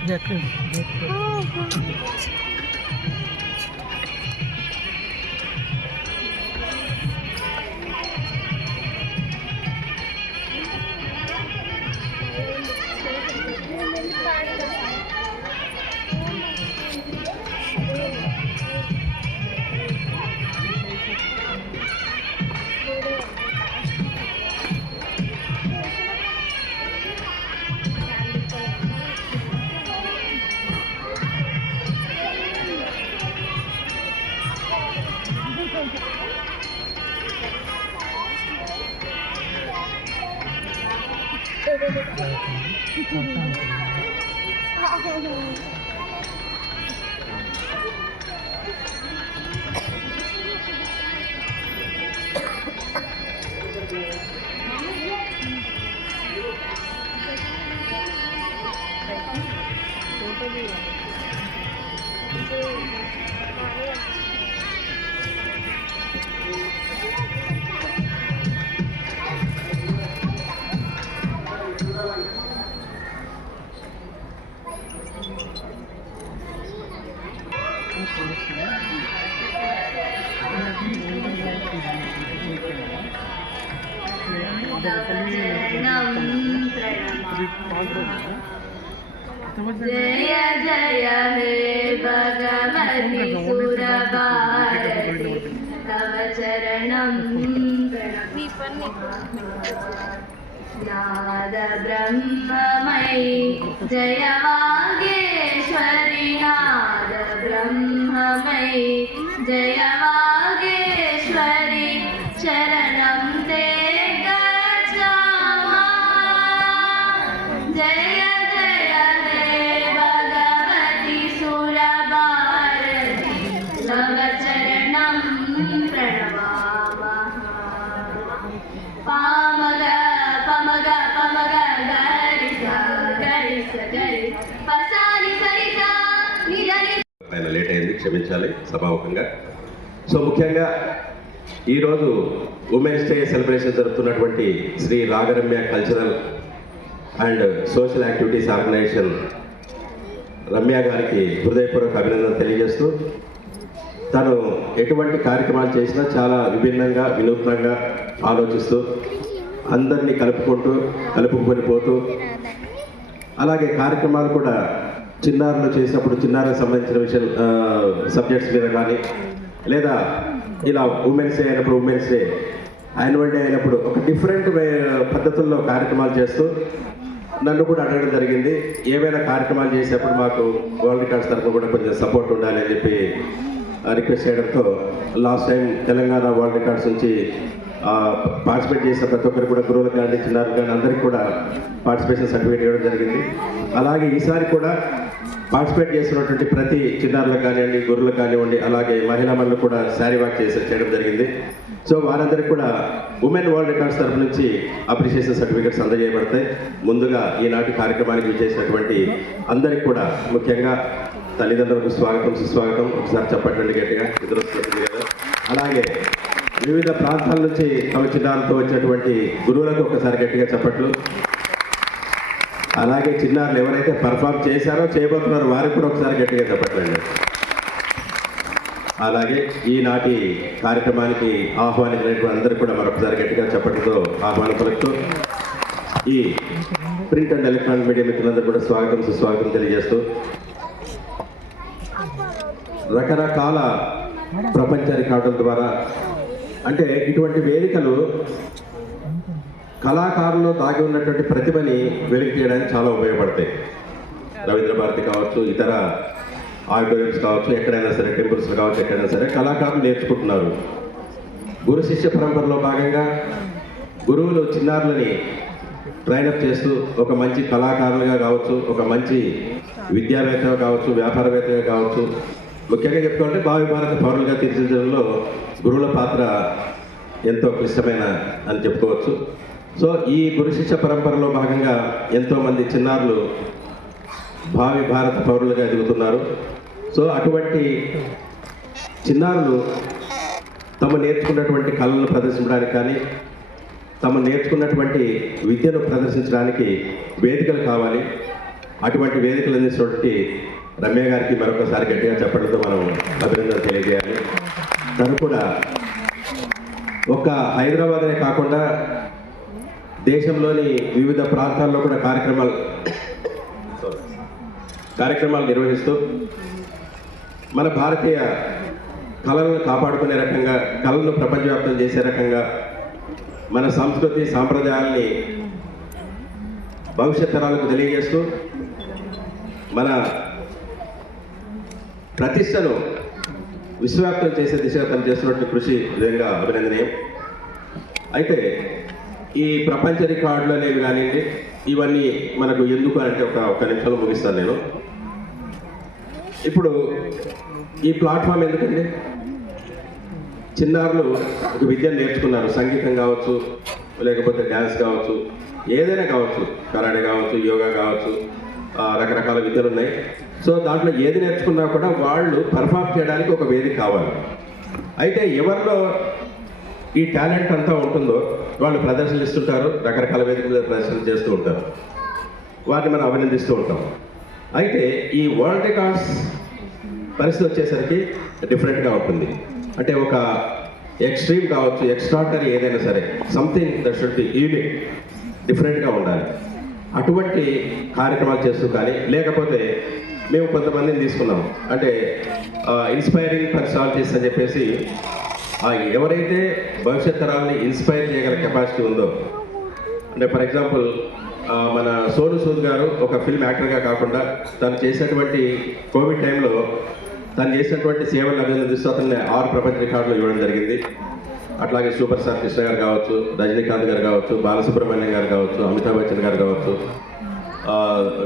जय जय हे भगवती सुरभारती तव चरणं नाद ब्रह्ममयी जय वागेश्वरी नाद ब्रह्ममयी जय वागेश्वरी शरणं ते गच्छामः जय ఆయన లేట్ అయింది, క్షమించాలి సభాముఖంగా. సో ముఖ్యంగా ఈరోజు ఉమెన్స్ డే సెలబ్రేషన్ జరుగుతున్నటువంటి Shri Ragaramya cultural and social activities organisation Ramya గారికి హృదయపూర్వక అభినందన తెలియజేస్తూ, తను ఎటువంటి కార్యక్రమాలు చేసినా చాలా విభిన్నంగా వినూత్నంగా ఆలోచిస్తూ అందరినీ కలుపుకొని పోతూ, అలాగే కార్యక్రమాలు కూడా చిన్నారులు చేసినప్పుడు చిన్నారులకు సంబంధించిన సబ్జెక్ట్స్ మీద కానీ, లేదా ఇలా ఉమెన్స్ డే అయినప్పుడు ఉమెన్స్ డే, యాన్యువల్ డే అయినప్పుడు ఒక డిఫరెంట్ పద్ధతుల్లో కార్యక్రమాలు చేస్తూ నన్ను కూడా అడగడం జరిగింది. ఏమైనా కార్యక్రమాలు చేసేప్పుడు మాకు వరల్డ్ రికార్డ్స్ తరఫున కూడా కొంచెం సపోర్ట్ ఉండాలి అని చెప్పి రిక్వెస్ట్ చేయడంతో last time Telangana world records నుంచి పార్టిసిపేట్ చేసిన ప్రతి ఒక్కరు కూడా గురువులకు కానీ చిన్నారు కానీ అందరికీ కూడా పార్టిసిపేషన్ సర్టిఫికేట్ ఇవ్వడం జరిగింది. అలాగే ఈసారి కూడా పార్టిసిపేట్ చేస్తున్నటువంటి ప్రతి చిన్నారులకు కానివ్వండి, గురువులకు కానివ్వండి, అలాగే మహిళా మనులు కూడా శారీ వాక్ చేయడం జరిగింది. సో వారందరికీ కూడా ఉమెన్ వరల్డ్ రికార్డ్స్ తరఫు నుంచి అప్రిషియేషన్ సర్టిఫికేట్స్ అందజేయబడతాయి. ముందుగా ఈనాటి కార్యక్రమానికి విచ్చేసినటువంటి అందరికీ కూడా ముఖ్యంగా తల్లిదండ్రులకు స్వాగతం సుస్వాగతం. ఒకసారి చెప్పండి గట్టిగా, ఇద్దరు కదా. అలాగే వివిధ ప్రాంతాల నుంచి తమ చిన్నారులతో వచ్చినటువంటి గురువులకు ఒకసారి గట్టిగా చెప్పట్లు. అలాగే చిన్నారులు ఎవరైతే పర్ఫామ్ చేశారో చేయబోతున్నారో వారికి కూడా ఒకసారి గట్టిగా చెప్పట్లండి. అలాగే ఈనాటి కార్యక్రమానికి ఆహ్వానించినటువంటి అందరికీ కూడా మరొకసారి గట్టిగా చెప్పట్లతో ఆహ్వానం పలుకుతూ, ఈ ప్రింట్ అండ్ ఎలక్ట్రానిక్ మీడియా మిత్రులందరూ కూడా స్వాగతం సుస్వాగతం తెలియజేస్తూ, రకరకాల ప్రపంచ రికార్డుల ద్వారా అంటే ఇటువంటి వేదికలు కళాకారుల్లో దాగి ఉన్నటువంటి ప్రతిభని వెలికి తీయడానికి చాలా ఉపయోగపడతాయి. రవీంద్ర భారతి కావచ్చు, ఇతర ఆడిటోరియంస్ కావచ్చు, ఎక్కడైనా సరే టెంపుల్స్ కావచ్చు, ఎక్కడైనా సరే కళాకారులు నేర్చుకుంటున్నారు. గురు శిష్య పరంపరలో భాగంగా గురువులు చిన్నారులని ట్రైనప్ చేస్తూ ఒక మంచి కళాకారులుగా కావచ్చు, ఒక మంచి విద్యావేత్తగా కావచ్చు, వ్యాపారవేత్తగా కావచ్చు, ముఖ్యంగా చెప్పుకుంటే భావి భారత పౌరులుగా తీర్చిదిద్దడంలో గురువుల పాత్ర ఎంతో క్లిష్టమైన అని చెప్పుకోవచ్చు. సో ఈ గురు శిష్య పరంపరలో భాగంగా ఎంతోమంది చిన్నారులు భావి భారత పౌరులుగా ఎదుగుతున్నారు. సో అటువంటి చిన్నారులు తమ నేర్చుకున్నటువంటి కళలను ప్రదర్శించడానికి కానీ, తమ నేర్చుకున్నటువంటి విద్యను ప్రదర్శించడానికి వేదికలు కావాలి. అటువంటి వేదికలు అందించినటువంటి రమ్య గారికి మరొకసారి గట్టిగా చెప్పడంతో మనం అభినందనలు తెలియజేయాలి. తను కూడా ఒక్క హైదరాబాద్నే కాకుండా దేశంలోని వివిధ ప్రాంతాల్లో కూడా కార్యక్రమాలు నిర్వహిస్తూ మన భారతీయ కళలను కాపాడుకునే రకంగా, కళలను ప్రపంచవ్యాప్తం చేసే రకంగా మన సంస్కృతి సాంప్రదాయాల్ని భవిష్యత్ తరాలకు తెలియజేస్తూ మన ప్రతిష్టను విశ్వవ్యాప్తం చేసే దిశగా తను చేస్తున్నటువంటి కృషి నిజంగా అభినందనీయం. అయితే ఈ ప్రపంచ రికార్డులు అనేవి కానివ్వండి, ఇవన్నీ మనకు ఎందుకు అంటే ఒక నిమిషంలో ముగిస్తాను నేను. ఇప్పుడు ఈ ప్లాట్ఫామ్ ఎందుకండి? చిన్నారులు ఒక విద్యను నేర్చుకున్నారు, సంగీతం కావచ్చు, లేకపోతే డ్యాన్స్ కావచ్చు, ఏదైనా కావచ్చు, కరాటే కావచ్చు, యోగా కావచ్చు, రకరకాల విద్యలు ఉన్నాయి. సో దాంట్లో ఏది నేర్చుకున్నా కూడా వాళ్ళు పర్ఫామ్ చేయడానికి ఒక వేదిక కావాలి. అయితే ఎవరిలో ఈ టాలెంట్ అంతా ఉంటుందో వాళ్ళు ప్రదర్శనలు ఇస్తుంటారు, రకరకాల వేదికలు ప్రదర్శనలు చేస్తూ ఉంటారు, వాటిని మనం అభినందిస్తూ ఉంటాం. అయితే ఈ వరల్డ్ రికార్డ్స్ పరిస్థితి వచ్చేసరికి డిఫరెంట్గా ఉంటుంది. అంటే ఒక ఎక్స్ట్రీమ్ కావచ్చు, ఎక్స్ట్రాడినరీ ఏదైనా సరే, something that should be unique, డిఫరెంట్గా ఉండాలి. అటువంటి కార్యక్రమాలు చేస్తూ కానీ, లేకపోతే మేము కొంతమందిని తీసుకున్నాం, అంటే ఇన్స్పైరింగ్ పర్సనాలిటీస్ అని చెప్పేసి ఎవరైతే భవిష్యత్ తరాలని ఇన్స్పైర్ చేయగల కెపాసిటీ ఉందో, అంటే ఫర్ ఎగ్జాంపుల్ మన సోను సూద్ గారు ఒక ఫిల్మ్ యాక్టర్గా కాకుండా తను చేసినటువంటి కోవిడ్ టైంలో తను చేసినటువంటి సేవలను అభినందిస్తూ అతన్ని 6 ప్రపంచ రికార్డులు ఇవ్వడం జరిగింది. అట్లాగే సూపర్ స్టార్ కృష్ణ గారు కావచ్చు, రజనీకాంత్ గారు కావచ్చు, బాలసుబ్రహ్మణ్యం గారు కావచ్చు, అమితాబ్ బచ్చన్ గారు కావచ్చు,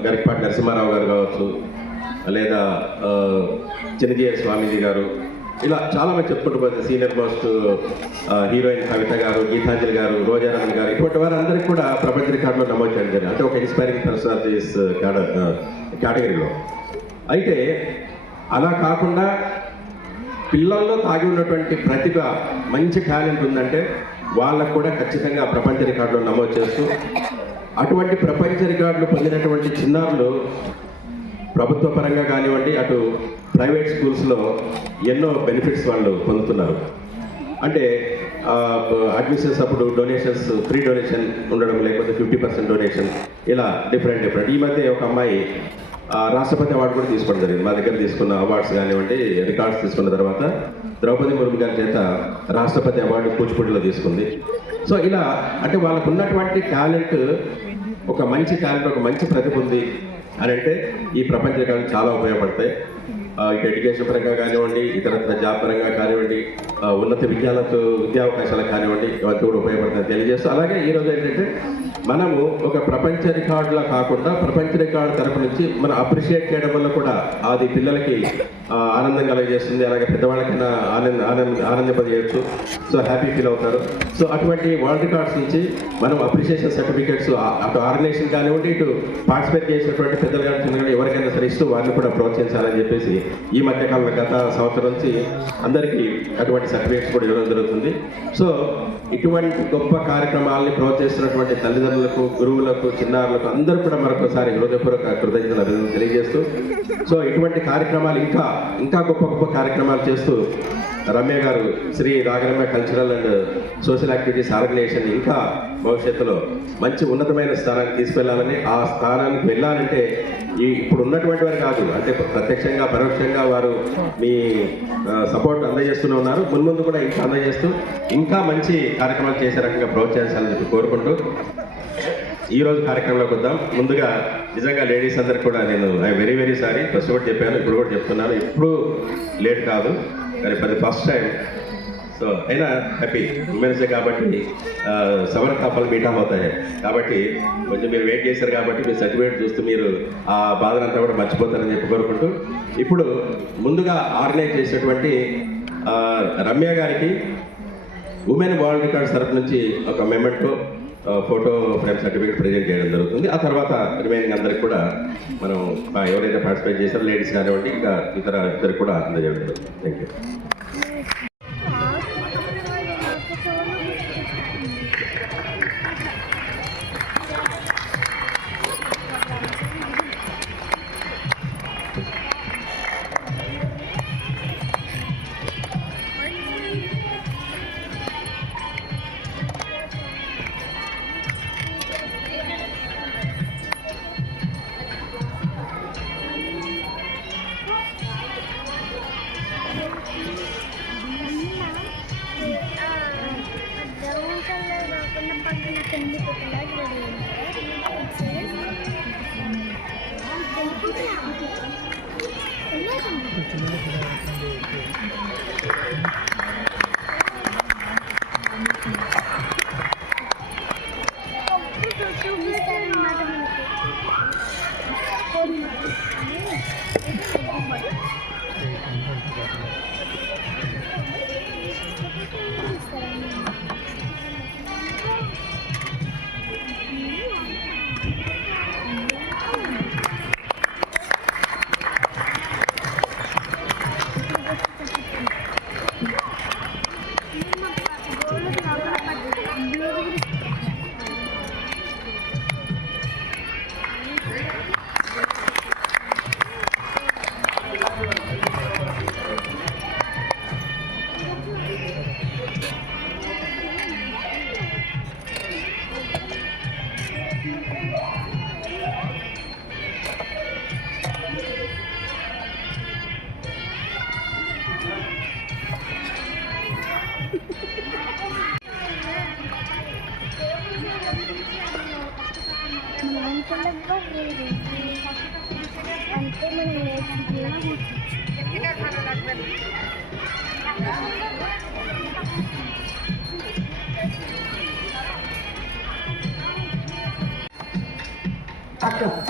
గరికపాటి నరసింహారావు గారు కావచ్చు, లేదా చిన్నజీఎస్ స్వామీజీ గారు, ఇలా చాలామంది చెప్పుకుంటూ పోతే సీనియర్ మోస్ట్ హీరోయిన్ కవిత గారు, గీతాంజలి గారు, రోజారామన్ గారు, ఇటువంటి వారందరికీ కూడా ప్రపంచ రికార్డులో నమోదు చేయడం జరిగింది. అంటే ఒక ఇన్స్పైరింగ్ పర్సనాలిటీస్ కేటగిరీలో. అయితే అలా కాకుండా పిల్లల్లో తాగి ఉన్నటువంటి ప్రతిభ, మంచి టాలెంట్ ఉందంటే వాళ్ళకు కూడా ఖచ్చితంగా ప్రపంచ రికార్డులో నమోదు చేస్తూ, అటువంటి ప్రపంచ రికార్డులు పొందినటువంటి చిన్నారులు ప్రభుత్వ పరంగా కానివ్వండి, అటు ప్రైవేట్ స్కూల్స్లో ఎన్నో బెనిఫిట్స్ వాళ్ళు పొందుతున్నారు. అంటే అడ్మిషన్స్ అప్పుడు డొనేషన్స్, ఫ్రీ డొనేషన్ ఉండడం, లేకపోతే 50% డొనేషన్, ఇలా డిఫరెంట్. ఈ మధ్య ఒక అమ్మాయి రాష్ట్రపతి అవార్డు కూడా తీసుకోవడం జరిగింది. మా దగ్గర తీసుకున్న అవార్డ్స్ కానివ్వండి, రికార్డ్స్ తీసుకున్న తర్వాత ద్రౌపది ముర్ము గారి చేత రాష్ట్రపతి అవార్డు కూచిపూడిలో తీసుకుంది. సో ఇలా అంటే వాళ్ళకు ఉన్నటువంటి టాలెంట్, ఒక మంచి టాలెంట్, ఒక మంచి ప్రతిభ ఉంది అని అంటే ఈ ప్రపంచ రికార్డులు చాలా ఉపయోగపడతాయి. ఇటు ఎడ్యుకేషన్ పరంగా కానివ్వండి, ఇతర జాబ్ పరంగా కానివ్వండి, ఉన్నత విద్యావకాశాలకు కానివ్వండి, ఇవన్నీ కూడా ఉపయోగపడుతుంది తెలియజేస్తూ, అలాగే ఈరోజు ఏంటంటే మనము ఒక ప్రపంచ రికార్డులా కాకుండా ప్రపంచ రికార్డు తరపు నుంచి మనం అప్రిషియేట్ చేయడం వల్ల కూడా అది పిల్లలకి ఆనందం కలిగజేస్తుంది, అలాగే పెద్దవాళ్ళకైనా ఆనందింపజేయచ్చు. సో హ్యాపీ ఫీల్ అవుతారు. సో అటువంటి వరల్డ్ రికార్డ్స్ నుంచి మనం అప్రిషియేషన్ సర్టిఫికేట్స్ అటు ఆర్గనైజేషన్ కానివ్వండి, ఇటు పార్టిసిపేట్ చేసినటువంటి పెద్దలు కానీ చిన్న కానీ ఎవరికైనా సరే ఇస్తూ వారిని కూడా ప్రోత్సహించాలని చెప్పేసి ఈ మధ్యకాలంలో గత సంవత్సరం నుంచి అందరికీ అటువంటి సర్టిఫికేట్స్ కూడా ఇవ్వడం జరుగుతుంది. సో ఇటువంటి గొప్ప కార్యక్రమాలని ప్రోత్సహిస్తున్నటువంటి తల్లిదండ్రులకు, గురువులకు, చిన్నారులకు అందరూ కూడా మరొకసారి హృదయపూర్వక కృతజ్ఞతలు తెలియజేస్తూ, సో ఇటువంటి కార్యక్రమాలు ఇంకా గొప్ప కార్యక్రమాలు చేస్తూ రమ్య గారు Shri Ragaramya cultural and social activities organisation ఇంకా భవిష్యత్తులో మంచి ఉన్నతమైన స్థానానికి తీసుకెళ్లాలని, ఆ స్థానానికి వెళ్ళాలంటే ఇప్పుడు ఉన్నటువంటి వారు కాదు, అంటే ప్రత్యక్షంగా పరోక్షంగా వారు మీ సపోర్ట్ అందజేస్తూనే ఉన్నారు. మున్ముందు కూడా ఇంకా అందజేస్తూ ఇంకా మంచి కార్యక్రమాలు చేసే రకంగా ప్రోత్సహించాలని చెప్పి కోరుకుంటూ ఈరోజు కార్యక్రమంలోకి వద్దాం. ముందుగా నిజంగా లేడీస్ అందరికి కూడా నేను వెరీ సారీ, ఫస్ట్ కూడా చెప్పాను, ఇప్పుడు కూడా చెప్తున్నాను, ఇప్పుడు లేట్ కాదు కానీ for the first time. So అయినా హ్యాపీ ఉమెన్స్ డే కాబట్టి సవర్ కప్పలు మీటా అవుతాయి కాబట్టి కొంచెం మీరు వెయిట్ చేశారు కాబట్టి మీ సర్టిఫికేట్ చూస్తూ మీరు ఆ బాధనంతా కూడా మర్చిపోతారని చెప్పి కోరుకుంటూ, ఇప్పుడు ముందుగా ఆర్గనైజ్ చేసినటువంటి రమ్య గారికి ఉమెన్ వరల్డ్ రికార్డ్స్ తరఫు నుంచి ఒక memento photo frame certificate present చేయడం జరుగుతుంది. ఆ తర్వాత రిమైనింగ్ అందరికి కూడా మనం ఎవరైతే పార్టిసిపేట్ చేశారో లేడీస్ కానివ్వండి, ఇంకా ఇద్దరికి కూడా అందజేయడం జరుగుతుంది. Thank you. అంటే మనం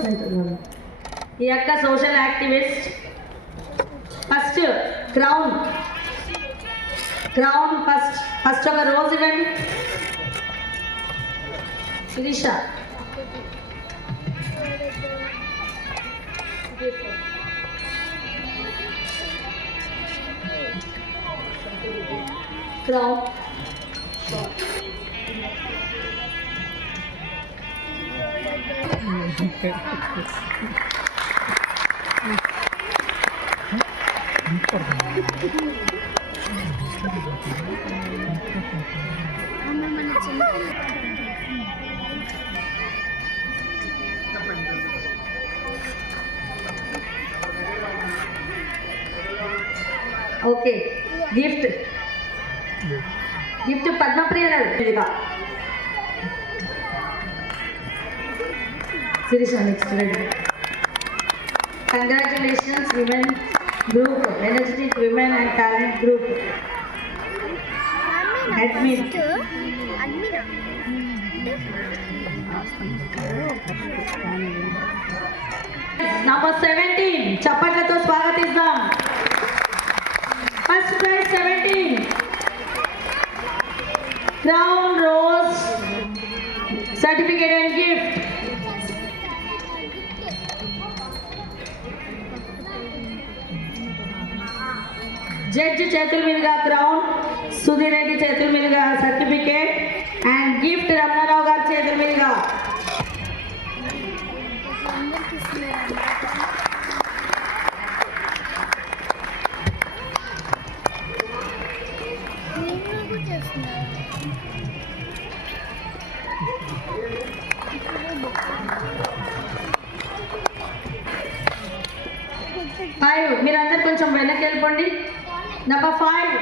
నేర్చుకున్నాం. ఈ యొక్క social activist first crown first ఒక రోజు ఇవ్వండి. Sirisha crown okay. Gift Padmapriya గారు ఇదిగా Sirisha next ready. Congratulations women group, energetic women and talent group admin. Number 17 చప్పట్లతో స్వాగతిద్దాం. First prize 17 crown rose certificate and gift. Judge చేతుల మీదుగా క్రౌన్, సుధీర్ రెడ్డి చేతుల మీదుగా సర్టిఫికేట్ అండ్ గిఫ్ట్ రమణారావు గారి చేతుల మీదుగా. మీరందరూ కొంచెం వెనక్కి వెళ్ళిపోండి. Number 5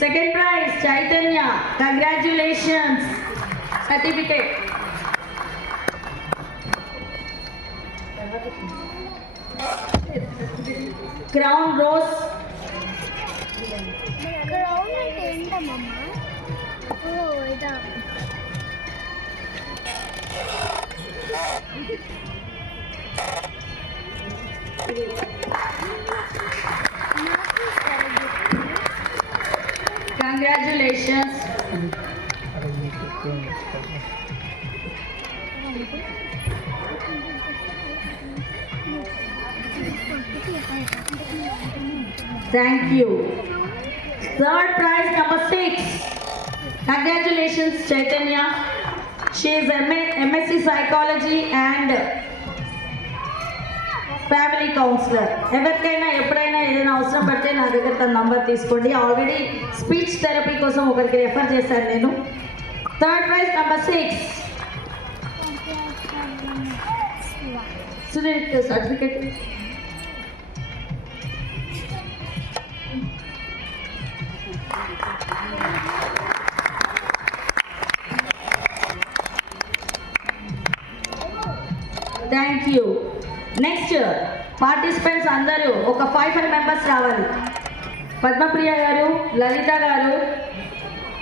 second prize Chaitanya, congratulations certificate. Crown rose అంటే ఏంటమ్మా? ఓ ఇదా. Congratulations. Thank you. Third prize number 6. Congratulations Chaitanya. She is MSc psychology and family counsellor. ఎవరికైనా ఎప్పుడైనా ఏదైనా అవసరం పడితే నా దగ్గర తన నంబర్ తీసుకోండి. ఆల్రెడీ స్పీచ్ థెరపీ కోసం ఒకరికి రెఫర్ చేశాను నేను. Third prize number 6 Sudheer certificate. Thank you. Next participants అందరూ ఒక 5 మెంబర్స్ రావాలి. పద్మప్రియ గారు, లలిత గారు,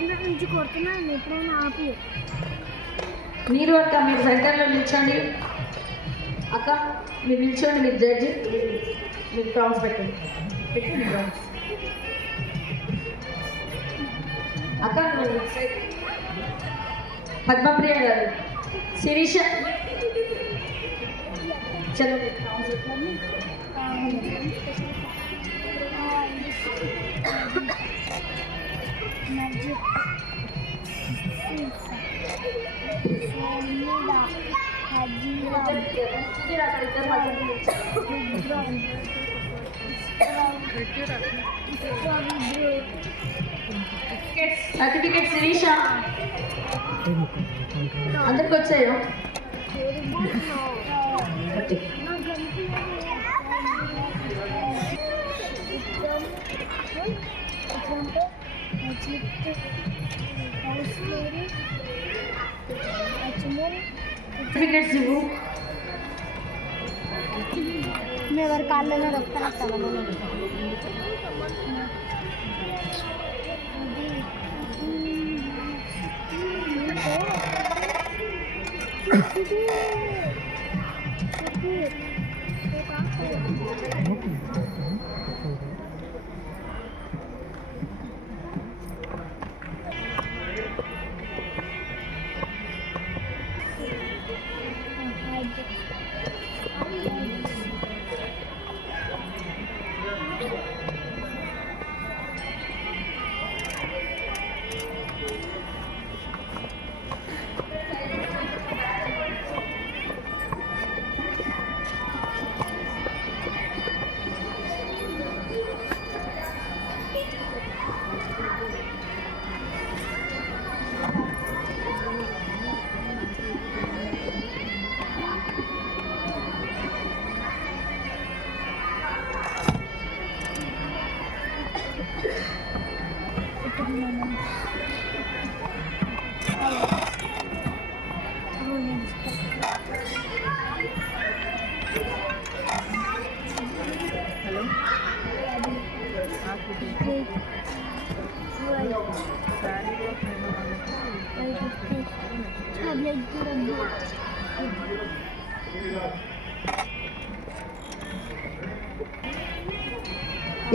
ఇంటి నుంచి కొడుతున్నాను ఎప్పుడైనా ఆపి. మీరు అక్క మీరు సెంటర్లో నిల్చోండి. అక్క మీరు నిల్చోండి, మీరు జడ్జి, మీరు ప్రాంప్స్ పెట్టండి. పెట్టండి ప్రాంప్స్. అక్క నువ్వు ఇటు సైడ్. పద్మప్రియ గారు, శిరీష చలో ప్రాంప్స్ పెట్టండి. సర్టిఫికెట్ శిరీష అందరికి వచ్చాయో? సర్టిఫికెట్స్ ఇవ్వు. మేము ఎవరి కాళ్ళలో రొక్కలేస్తాము.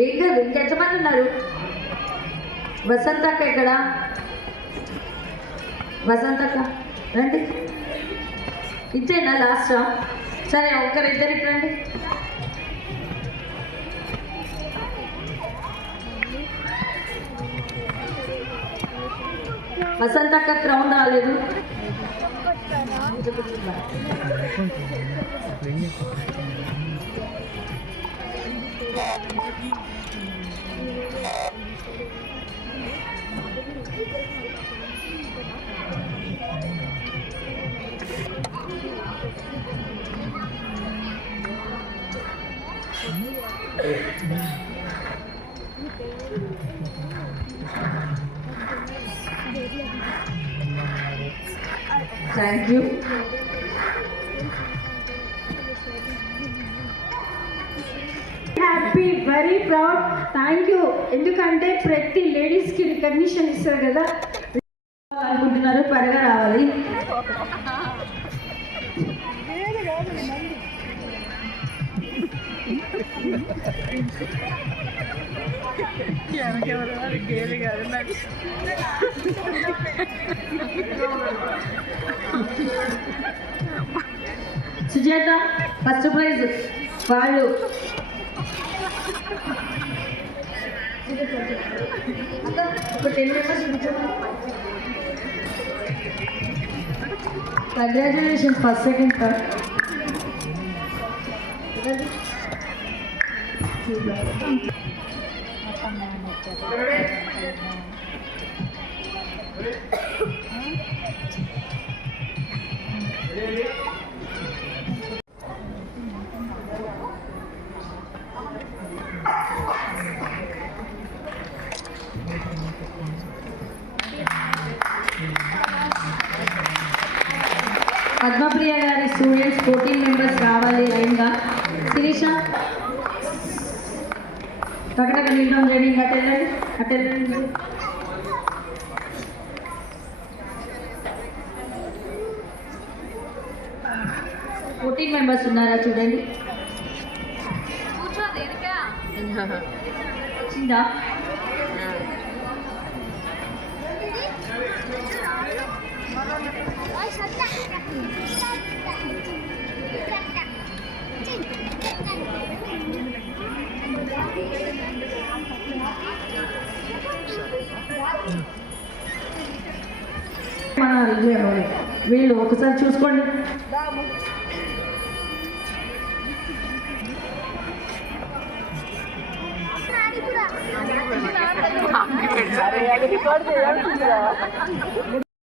ఏం కాదు, ఇంకెంతమంది ఉన్నారు? వసంతక్క ఎక్కడ? వసంతక్క రండి. ఇచ్చేనా లాస్ట్? సరే ఒక్కరిద్దరికి రండి. వసంతక్క క్రౌన్ రాలేదు. Thank you. Happy, very proud, thank you. ఎందుకంటే ప్రతి లేడీస్కి రికగ్నిషన్ ఇస్తారు కదా అనుకుంటున్నారు, త్వరగా రావాలి. సుజాత ఫస్ట్ ప్రైజ్ వాళ్ళు. ఒక 10 మెంబర్స్ చూపించండి. Congratulations first second third. Padmapriya గారి స్టూడెంట్స్ 14 మెంబర్స్ రావాలి లైన్గా. శిరీష టకటక నిల్డం రెడీ అటెండ్ 14 మెంబర్స్ ఉన్నారా చూడండి. వచ్చిందా? మన వీళ్ళు ఒకసారి చూసుకోండి. నాని కూడా